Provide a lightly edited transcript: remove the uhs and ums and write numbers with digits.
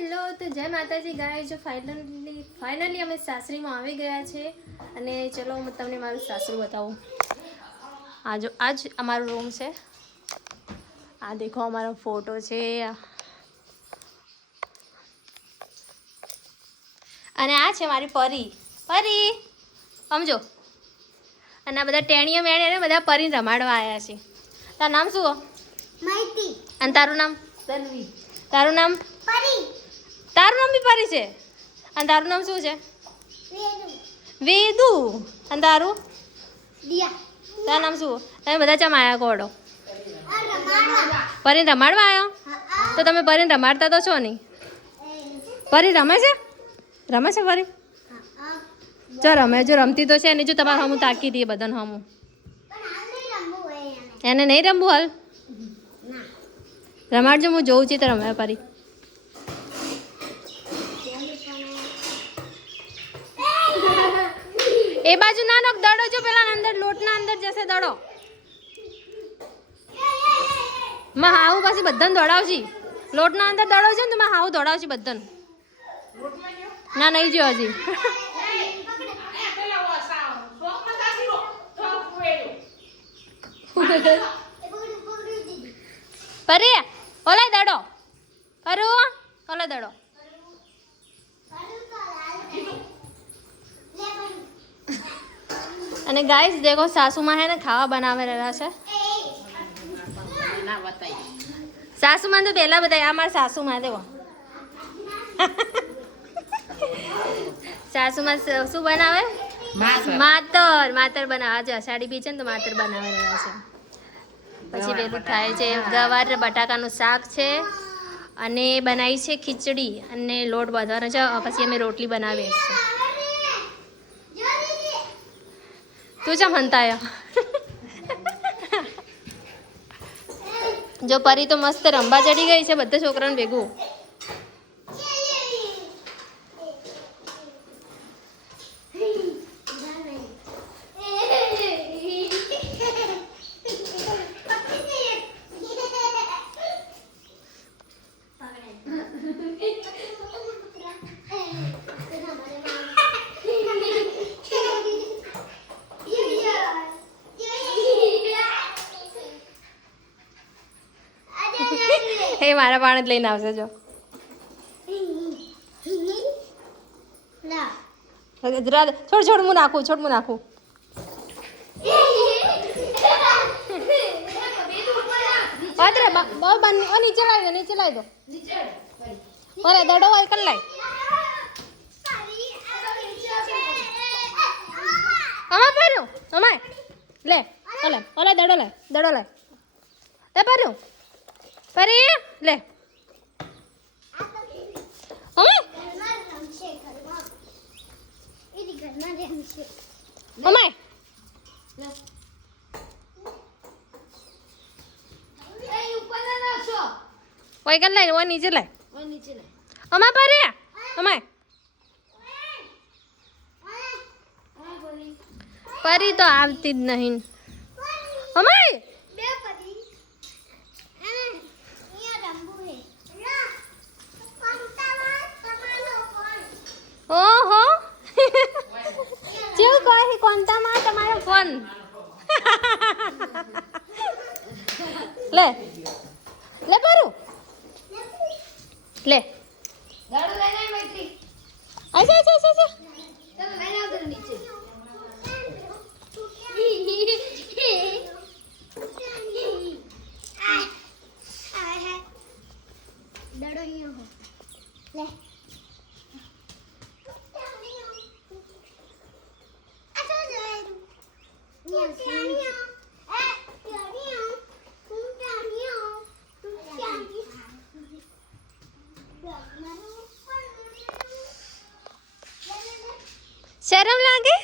Hello તો જય માતાજી ગાય જો ફાઇનલી અમે સાસરીમાં આવી ગયા છે અને ચલો હું તમને મારું સાસરું બતાવું. આજ અમારો રૂમ છે. આ દેખો અમારો ફોટો છે અને આ છે મારી પરી સમજો. અને આ બધા ટેણીઓ મેણીઓ બધા પરીને રમાડવા આવ્યા છે. તારું નામ શું? માહિતી. અને તારું નામ? તન્વી. તારું નામ? પરી. તારું નામ બી પરી છે. અને તારું નામ શું છે? વેદુ. અને તારું? દિયા. તારું નામ શું? તમે બધા ચમ આવ્યા કોડો? પરીને રમાડવા આવ્યો? તો તમે પરીને રમાડતા તો છો નહીં? પરી રમે છે? રમે છે પરી? જો રમે, જો રમતી તો છે ને. જો તમારે હમું તાકી દઈએ બધાને હમું. એને નહીં રમવું હાલ? રમાડજો, હું જોઉં છું તો રમે પરી. એ બાજુ ના નોક દડો, જો પેલા અંદર લોટના અંદર જશે દડો. માં હાવું પાછી બધાને દોડાવજી. લોટના અંદર દડો છે ને તો માં હાવું દોડાવજી બધાને. ના નહીં જો હજી. પરે ઓલા દડો કરું ઓલા દડો. અને ગાઈસ દેખો સાસુમાં હે ને ખાવા બનાવે રહ્યા છે. સાસુમાં તો પહેલા બધા આ મારા સાસુમાં દેવો. સાસુમાં શું બનાવે? માતર બનાવે. આજે અષાઢી બીજ છે ને તો માતર બનાવે રહ્યા છે. પછી પેલું થાય છે ગવાર બટાકાનું શાક છે અને બનાવી છે ખીચડી અને લોટ બાંધવાનો છે. પછી અમે રોટલી બનાવીએ છીએ. તું ચમ હંતાયો? જો પરી તો મસ્ત રંબા ચડી ગઈ છે બધા છોકરાને ભેગું. એ મારા પાણી જ લઈને આવશે જો. છોડ છોડ હું નાખું, છોડ હું નાખું. નીચે લાવી દો, નીચે લાવી દો. અરે દડો હોય કર લાય. અમાય પહેર્યું, અમાય લે ઓલે ઓલે દડો લાય, દડો લાય. તે પહેર્યું પરી લે. અમાય ઓય કર લાય, ઓય નીચે લાય. અમાય પરી અમાય પરી તો આવતી જ નહીં. અમાય ઓહો જેવું કહે કોણતામાં તમારો ફોન. લે લે પરું લે. અચ્છા અચ્છા અચ્છા દડો અહીંયા હો લે. શરમ લાગે?